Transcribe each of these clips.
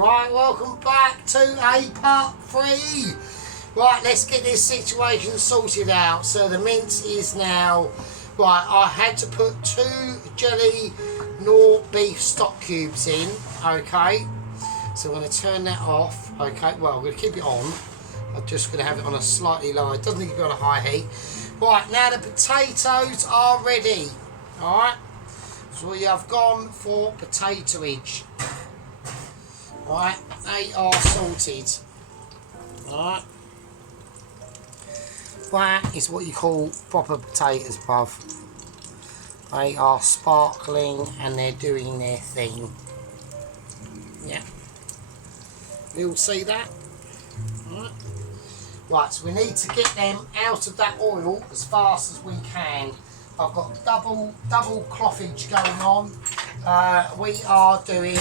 Right, welcome back to a part 3. Right, let's get this situation sorted out. So the mince is now, right, I had to put 2 jelly nor beef stock cubes in, okay. So I'm going to turn that off, okay. Well, I'm going to keep it on. I'm just going to have it on a slightly lower, it doesn't need to be on a high heat. Right, now the potatoes are ready, alright. So we have gone for potatoage. Right, they are salted. Alright. That is what you call proper potatoes, bruv. They are sparkling and they're doing their thing. Yeah. You'll see that? Alright. Right, so we need to get them out of that oil as fast as we can. I've got double clothage going on. We are doing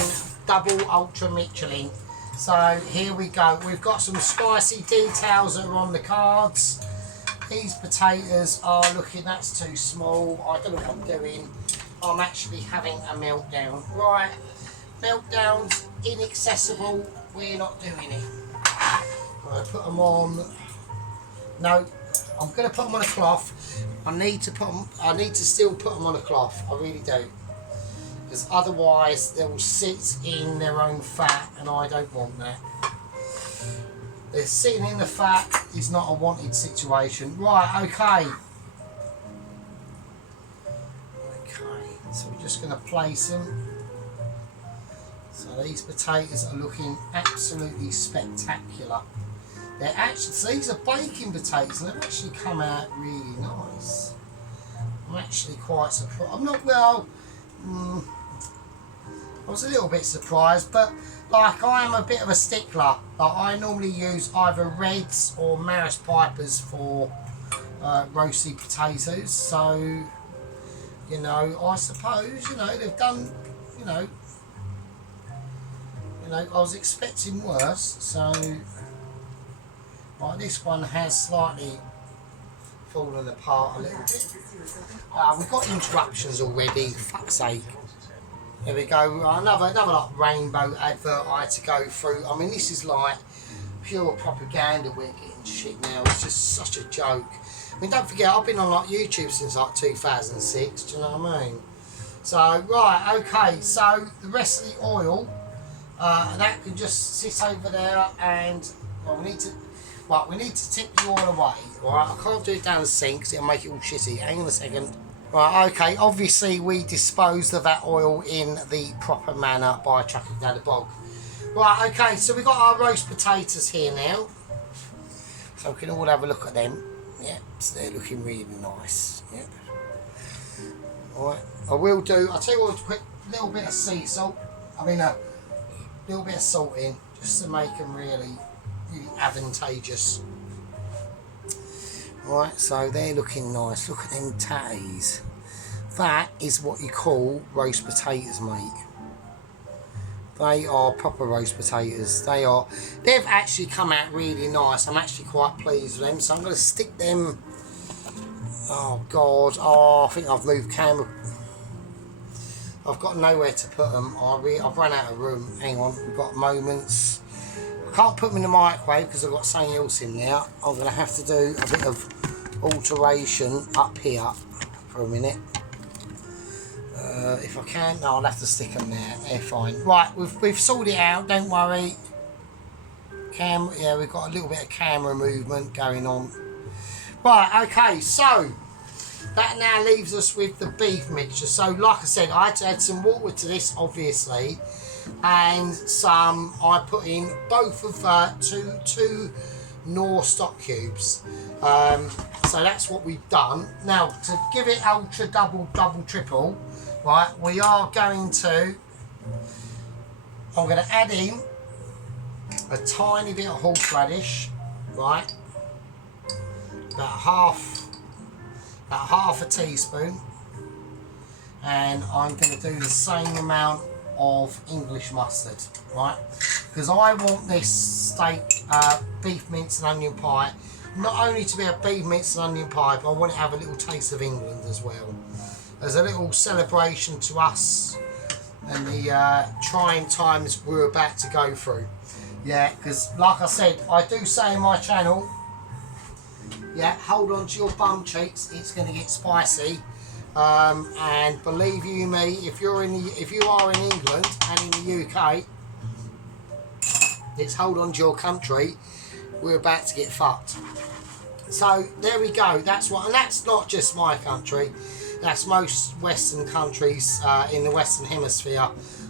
double ultra Michelin. So here we go. We've got some spicy details that are on the cards. These potatoes are looking, that's too small. I don't know what I'm doing. I'm actually having a meltdown. Right, meltdowns inaccessible. We're not doing it. I'm going to put them on. No, I'm going to put them on a cloth. I need to still put them on a cloth. I really do. Because otherwise they will sit in their own fat and I don't want that. They're sitting in the fat is not a wanted situation. Right, okay. Okay, so we're just going to place them. So these potatoes are looking absolutely spectacular. They're actually, so these are baking potatoes and they've actually come out really nice. I'm actually quite surprised. I'm not, well, I was a little bit surprised, but like I am a bit of a stickler. Like I normally use either reds or Maris Pipers for roasted potatoes. So, you know, I suppose, you know, they've done, you know, I was expecting worse. So, right, this one has slightly fallen apart a little bit. We've got interruptions already, fuck's sake. There we go, another like rainbow advert I had to go through. I mean, this is like pure propaganda we're getting shit now. It's just such a joke. I mean, don't forget, I've been on like YouTube since like 2006, do you know what I mean? So, right, okay, so the rest of the oil, that can just sit over there and, well, we need to tip the oil away, right? I can't do it down the sink because it'll make it all shitty. Hang on a second. Right, okay, obviously we disposed of that oil in the proper manner by chucking it down the bog. Right, okay, so we've got our roast potatoes here now. So we can all have a look at them. Yeah, so they're looking really nice. Yeah. Alright, I'll tell you what, put a little bit of sea salt. I mean a little bit of salt in, just to make them really advantageous. Right, so they're looking nice. Look at them tatties. That is what you call roast potatoes, mate. They are proper roast potatoes. They've actually come out really nice. I'm actually quite pleased with them. So I'm going to stick them. Oh God, I think I've moved camera. I've got nowhere to put them. I've run out of room. Hang on, we've got moments. I can't put them in the microwave because I've got something else in there. I'm going to have to do a bit of alteration up here for a minute. If I can, no, I'll have to stick them there. They're fine. Right, we've sorted it out. Don't worry. Yeah, we've got a little bit of camera movement going on. Right, okay, so that now leaves us with the beef mixture. So, like I said, I had to add some water to this, obviously. And some, I put in both of two Knorr stock cubes. So that's what we've done. Now to give it ultra double triple, right, we are going to, I'm going to add in a tiny bit of horseradish, right, about half a teaspoon, and I'm going to do the same amount of English mustard, right, because I want this steak beef mince and onion pie not only to be a beef mince and onion pie, but I want it to have a little taste of England as well, as a little celebration to us and the trying times we're about to go through. Yeah, because like I said, I do say in my channel, yeah, hold on to your bum cheeks, it's going to get spicy. And believe you me, if you are in England and in the UK, it's hold on to your country, we're about to get fucked. So there we go. That's what, and that's not just my country. That's most Western countries in the Western Hemisphere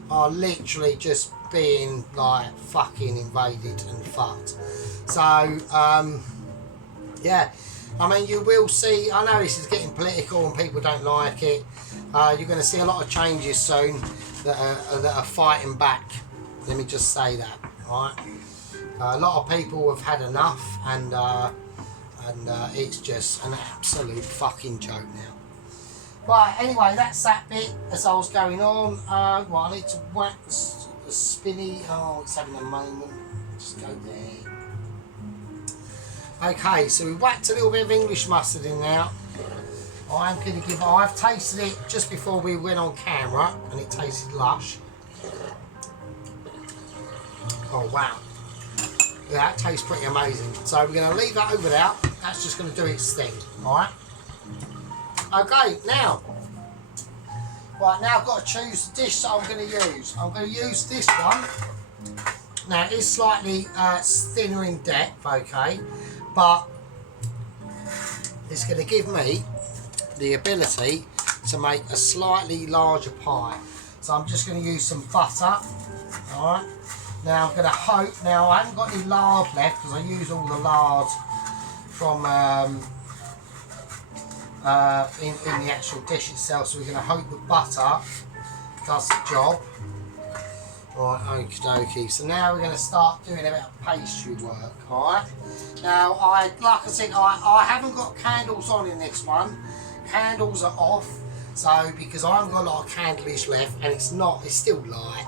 are literally just being like fucking invaded and fucked. So yeah, I mean, you will see. I know this is getting political and people don't like it. You're going to see a lot of changes soon that are fighting back. Let me just say that. Right, a lot of people have had enough, and it's just an absolute fucking joke now. Right, anyway, that's that bit as I was going on. Right, I need to whack the spinny. Oh, it's having a moment. Just go there. Okay, so we whacked a little bit of English mustard in now. I'm going to give. I've tasted it just before we went on camera, and it tasted lush. Oh wow, yeah, that tastes pretty amazing. So we're going to leave that over there. That's just going to do its thing. All right. Okay, now I've got to choose the dish that I'm going to use. I'm going to use this one. Now it's slightly thinner in depth, okay, but it's going to give me the ability to make a slightly larger pie. So I'm just going to use some butter. All right. Now I'm going to hope. Now I haven't got any lard left because I used all the lard from in the actual dish itself. So we're going to hope the butter does the job. Right, okie dokie. So now we're going to start doing a bit of pastry work. All right. Now like I said, I haven't got candles on in this one. Candles are off. So because I haven't got a lot of candleish left, and it's still light.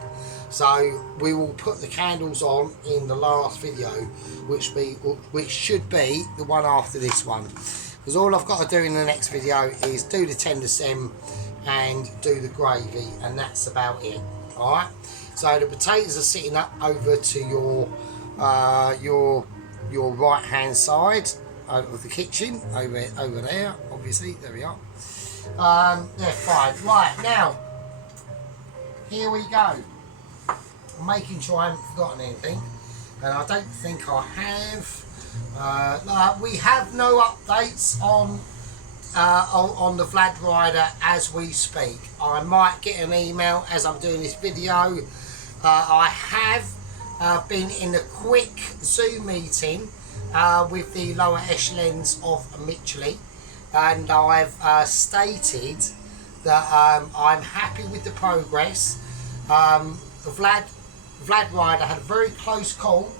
So we will put the candles on in the last video, which should be the one after this one. Because all I've got to do in the next video is do the tender sem and do the gravy, and that's about it. All right. So the potatoes are sitting up over to your right hand side of the kitchen, over there. Obviously, there we are. They're fine. Right now, here we go. I'm making sure I haven't forgotten anything, and I don't think I have. We have no updates on the Vlad Rider as we speak. I might get an email as I'm doing this video. I have been in a quick Zoom meeting with the lower echelons of Mitchley, and I've stated that I'm happy with the progress. Vlad Rider had a very close call.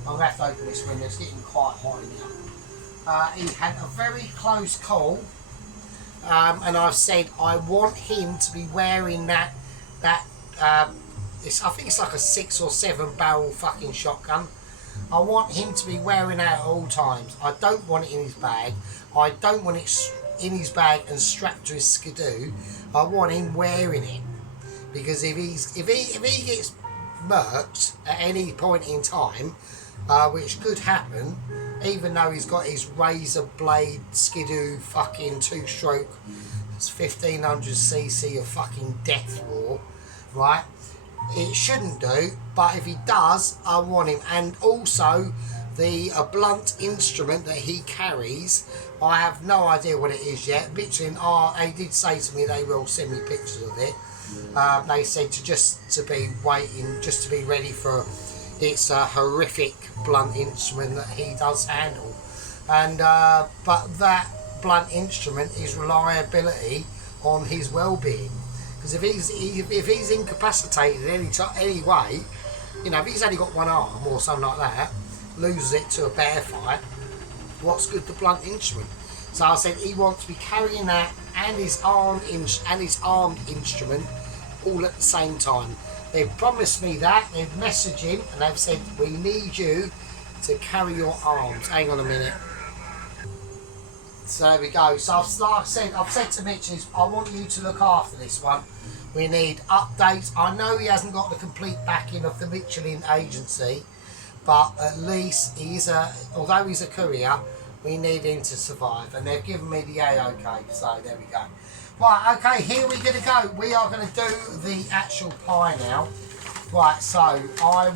I'm going to have to open this window, it's getting quite hot in here. He had a very close call, and I've said I want him to be wearing that I think it's like a 6 or 7 barrel fucking shotgun. I want him to be wearing that at all times. I don't want it in his bag. I don't want it in his bag and strapped to his skidoo. I want him wearing it, because if he gets murked at any point in time, which could happen, even though he's got his razor blade skidoo fucking 2-stroke, it's 1500cc of fucking death roar, right? It shouldn't do, but if he does, I want him. And also the blunt instrument that he carries, I have no idea what it is yet. Literally, they did say to me they will send me pictures of it. They said to be waiting, just to be ready for it's a horrific blunt instrument that he does handle. And but that blunt instrument is reliability on his well-being. Because if he's incapacitated any way, you know, if he's only got one arm or something like that, loses it to a bear fight, what's good the blunt instrument? So I said he wants to be carrying that and his armed instrument all at the same time. They've promised me that. They've messaged him and they've said we need you to carry your arms. Hang on a minute. So there we go. So I've said to Mitch, I want you to look after this one. We need updates. I know he hasn't got the complete backing of the Michelin agency, but at least although he's a courier, we need him to survive. And they've given me the A-OK, so there we go. Right, okay, here we're going to go. We are going to do the actual pie now. Right, so I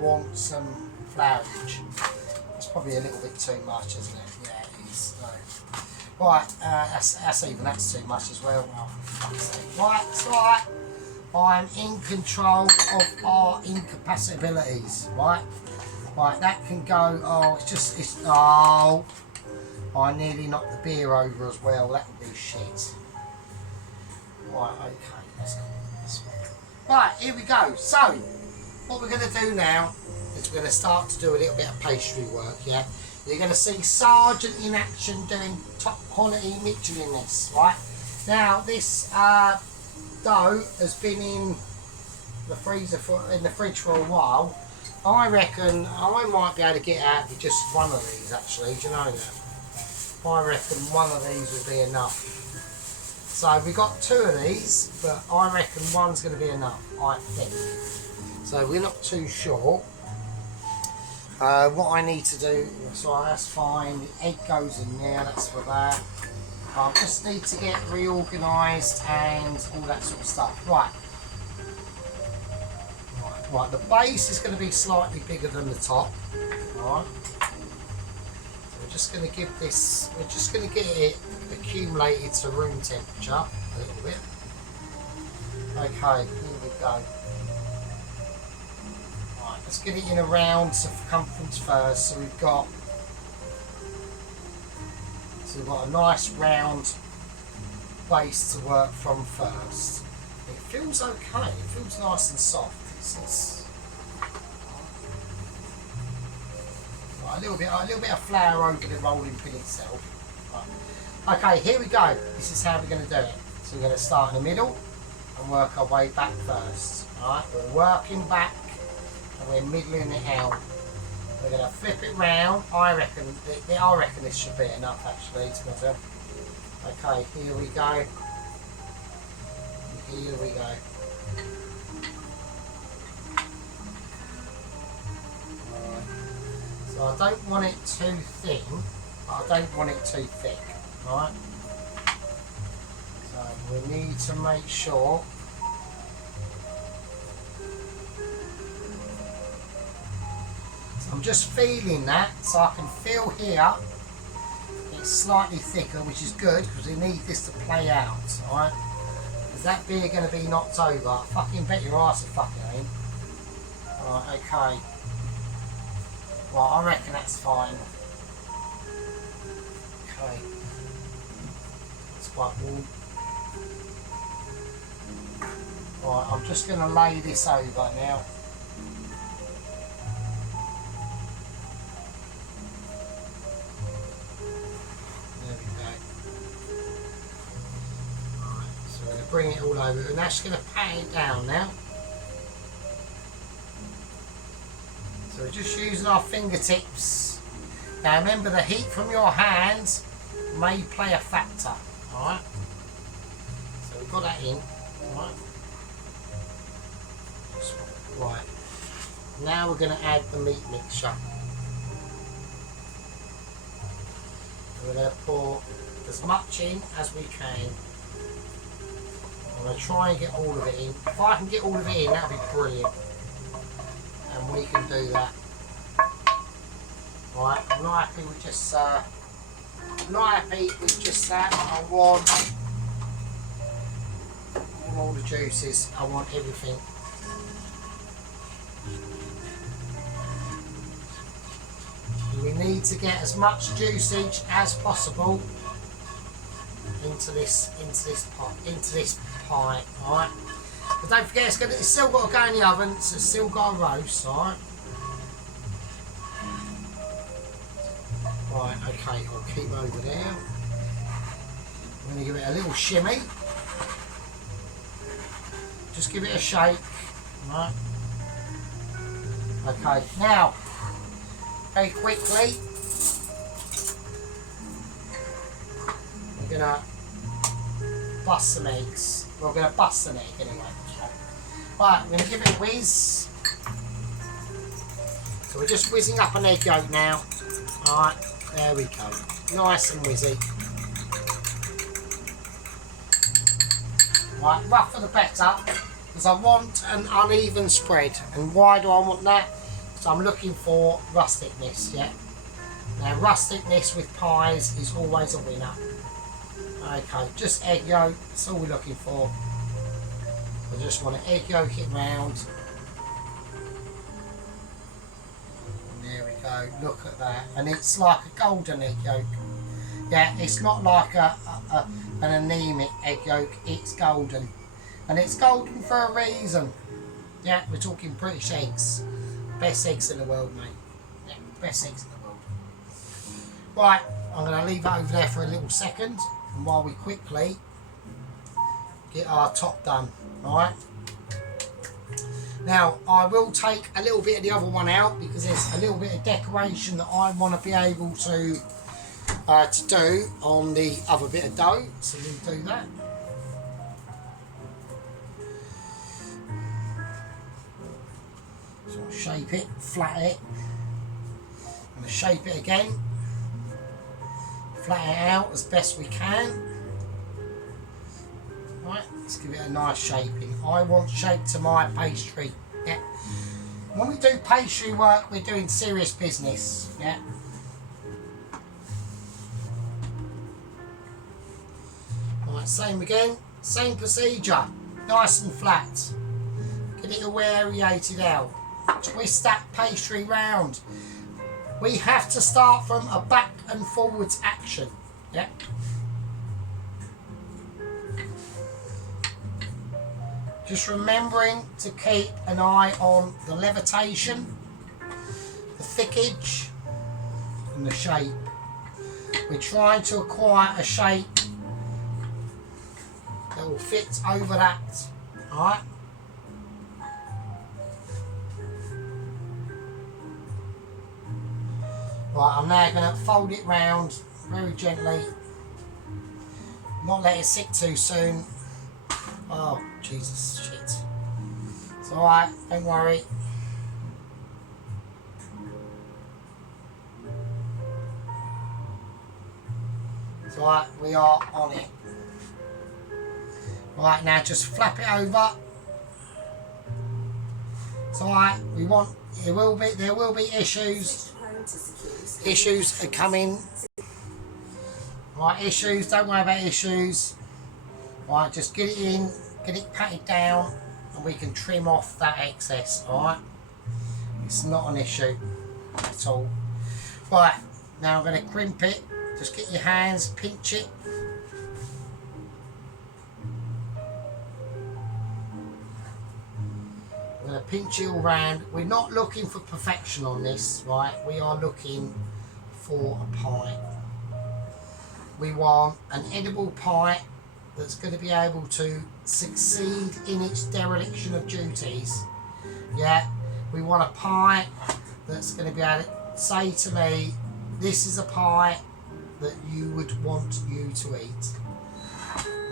want some flourage. It's probably a little bit too much, isn't it? Yeah, it is. No. Right, that's too much as well. Oh, for fuck's sake. Right, it's right. I'm in control of our incapacitabilities. Right, right, that can go. Oh, oh. I nearly knocked the beer over as well. That would be shit. Right, okay, let's go this way. Right, here we go. So, what we're going to do now is we're going to start to do a little bit of pastry work, yeah? You're going to see Sergeant in action doing top quality Michelin-ness, right? Now, this dough has been in the freezer in the fridge for a while. I reckon I might be able to get out with just one of these, actually. Do you know that? I reckon one of these will be enough. So we've got two of these, but I reckon one's going to be enough, I think. So we're not too sure. What I need to do, so that's fine, the egg goes in there, that's for that. I just need to get reorganised and all that sort of stuff. Right, the base is going to be slightly bigger than the top. Alright. We're just going to give this, we're just going to get it accumulated to room temperature a little bit. Okay, here we go. Right, let's get it in a round circumference first. So we've got a nice round base to work from first. It feels okay. It feels nice and soft. Right, a little bit of flour over the rolling pin itself. Right. Okay, here we go. This is how we're going to do it. So we're going to start in the middle and work our way back first. Alright, we're working back and we're middling it out. We're going to flip it round. I reckon this should be enough, actually, to myself. Okay, here we go. Here we go. So I don't want it too thin, but I don't want it too thick. Right? So we need to make sure I'm just feeling that, so I can feel here it's slightly thicker, which is good because we need this to play out, alright? Is that beer going to be knocked over? Fucking bet your arse it fucking ain't. Alright, okay. Well, I reckon that's fine. Okay. It's quite warm. Alright, I'm just going to lay this over now. Bring it all over, and that's going to pat it down now. So we're just using our fingertips. Now remember, the heat from your hands may play a factor. Alright, so we've got that in. Alright, right. Now we're going to add the meat mixture. And we're going to pour as much in as we can. I'm going to try and get all of it in. If I can get all of it in, that would be brilliant. And we can do that. Right, I'm not happy with just that. I want all the juices. I want everything. We need to get as much juiceage as possible into this pie, alright? But don't forget, it's still got to go in the oven, so it's still got to roast, alright? Right, okay, I'll keep over there. I'm going to give it a little shimmy. Just give it a shake, right? Okay, now, very quickly, we're going to bust some eggs. We're going to bust an egg anyway. Right, we're going to give it a whiz. So we're just whizzing up an egg yolk now. Alright, there we go. Nice and whizzy. Right, rougher the better, because I want an uneven spread. And why do I want that? Because I'm looking for rusticness, yeah? Now, rusticness with pies is always a winner. Okay, just egg yolk, that's all we're looking for. I just want to egg yolk it round. And there we go, look at that. And it's like a golden egg yolk. Yeah, it's not like an anemic egg yolk, it's golden. And it's golden for a reason. Yeah, we're talking British eggs. Best eggs in the world, mate. Yeah, best eggs in the world. Right, I'm going to leave it over there for a little second. And while we quickly get our top done. Alright. Now, I will take a little bit of the other one out because there's a little bit of decoration that I want to be able to do on the other bit of dough. So we'll do that. So I'll shape it, flatten it. I'm going to shape it again. Flatten it out as best we can. Right, let's give it a nice shaping. I want shape to my pastry. Yeah. When we do pastry work, we're doing serious business. Yeah. Right, same again, same procedure. Nice and flat. Get it all aerated out. Twist that pastry round. We have to start from a back and forwards action. Yeah. Just remembering to keep an eye on the levitation, the thickage, and the shape. We're trying to acquire a shape that will fit over that. Alright? Right, I'm now going to fold it round very gently. Not let it sit too soon. Oh, Jesus, shit. It's alright, don't worry. It's alright, we are on it. Right, now just flap it over. It's alright, there will be issues. Issues are coming. Right, issues, don't worry about issues. Right, just get it in, get it patted down, and we can trim off that excess, alright? It's not an issue at all. Right, now I'm going to crimp it. Just get your hands, pinch it. I'm going to pinch it all round. We're not looking for perfection on this, right? We are looking for a pie. We want an edible pie that's going to be able to succeed in its dereliction of duties. Yeah, we want a pie that's going to be able to say to me, this is a pie that you would want you to eat.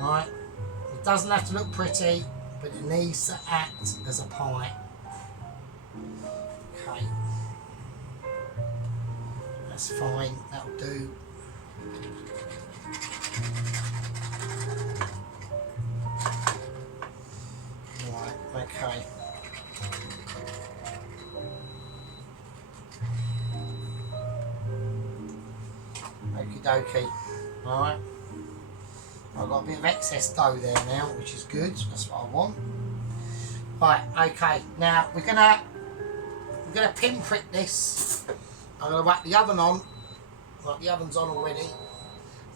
Right? It doesn't have to look pretty, but it needs to act as a pie. Okay. That's fine, that'll do. Right, okay. Okie dokie. Alright. I've got a bit of excess dough there now, which is good. That's what I want. Right, okay. Now we're gonna pinprick this. I'm gonna whack the oven on. Like the oven's on already.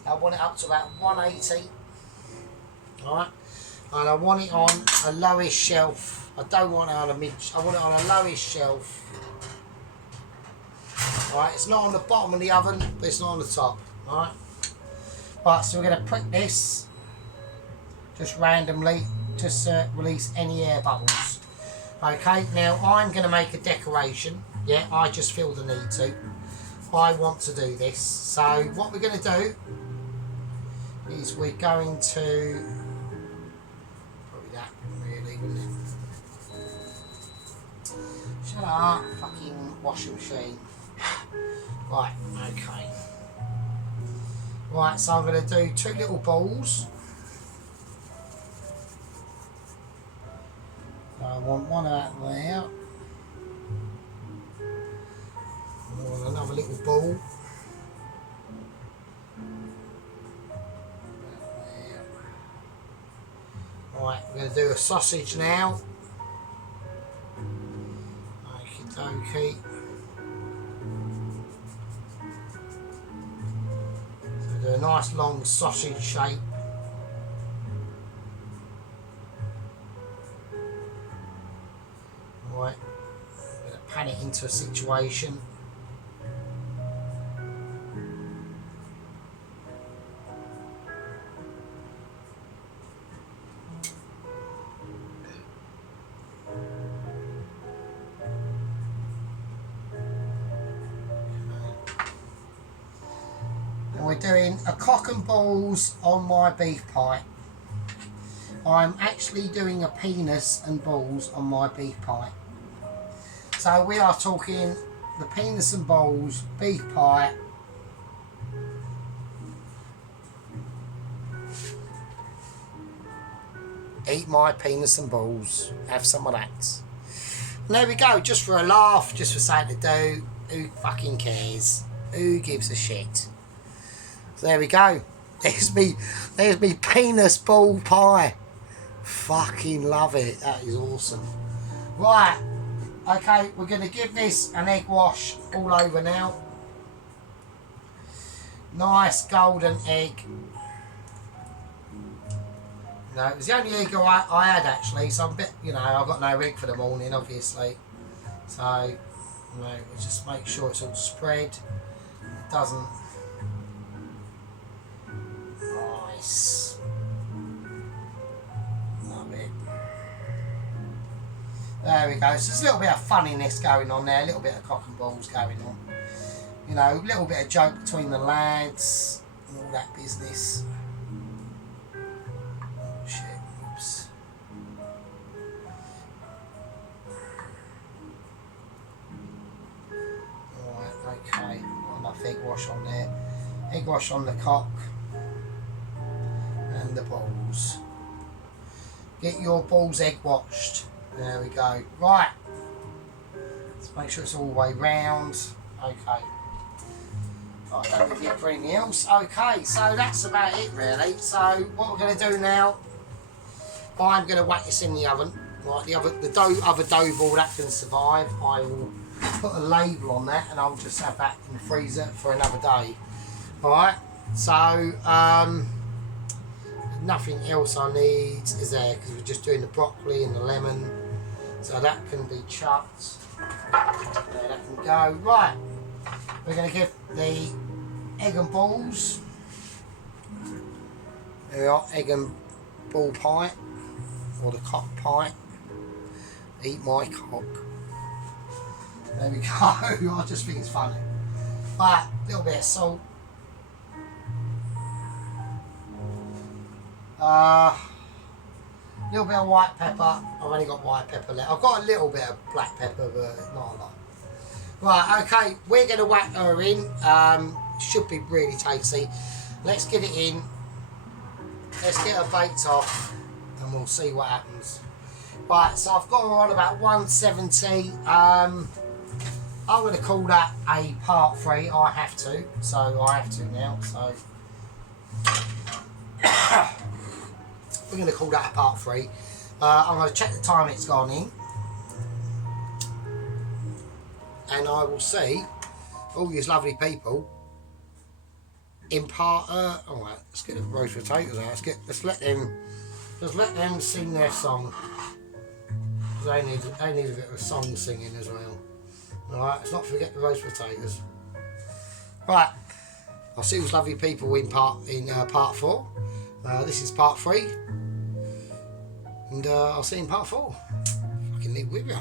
I want it up to about 180. Alright. And I want it on a lowish shelf. I don't want it on a mid. I want it on a lowish shelf. Alright, it's not on the bottom of the oven, but it's not on the top. Alright. Right, so we're going to prick this just randomly, just to release any air bubbles. Okay, now I'm going to make a decoration. Yeah, I just feel the need to. I want to do this. So what we're going to do is we're going to dirty, wouldn't it? Shut up, fucking washing machine. Right, okay. Right, so I'm going to do 2 little balls. So I want one out there. I want another little ball. Right, we're going to do a sausage now. Okie dokie. So do a nice long sausage shape. Right, I'm going to pan it into a situation. We're doing a cock and balls on my beef pie. I'm actually doing a penis and balls on my beef pie. So we are talking the penis and balls beef pie. Eat my penis and balls. Have some of that. And there we go, just for a laugh, just for something to do. Who fucking cares? Who gives a shit? So there we go. There's me penis ball pie. Fucking love it. That is awesome. Right. Okay, we're going to give this an egg wash all over now. Nice golden egg. No, it was the only egg I had actually, so I'm a bit, you know, I've got no egg for the morning, obviously. So, you know, we'll just make sure it's all spread. It doesn't. Nice. Love it. There we go. So there's a little bit of funniness going on there, a little bit of cock and balls going on. You know, a little bit of joke between the lads and all that business. Oh shit, oops. Alright, okay. Got enough egg wash on there. Egg wash on the cock. And the balls. Get your balls egg washed. There we go. Right. Let's make sure it's all the way round. Okay. I don't need it for anything else. Okay, so that's about it really. So what we're going to do now, I'm going to whack this in the oven. Right, the other dough ball that can survive, I will put a label on that and I'll just have that in the freezer for another day. Alright, so nothing else I need is there because we're just doing the broccoli and the lemon. So that can be chucked. There, that can go. Right, we're going to give the egg and balls. There we are, egg and ball pie, or the cock pie. Eat my cock. There we go. I just think it's funny. Right, a little bit of salt. A little bit of white pepper. I've only got white pepper left. I've got a little bit of black pepper, but not a lot. Right, okay, we're going to whack her in. Should be really tasty. Let's get it in. Let's get her baked off and we'll see what happens. Right, so I've got her on about 170. I'm going to call that a part 3. I have to. So I have to now. So we're going to call that a part 3. I'm going to check the time it's gone in. And I will see all these lovely people in part. All right, let's get the roast potatoes out. Let's let them sing their song. They need a bit of song singing as well. All right, let's not forget the roast potatoes. Right, I'll see those lovely people in part 4. This is part 3, and I'll see you in part 4. Fucking live with you.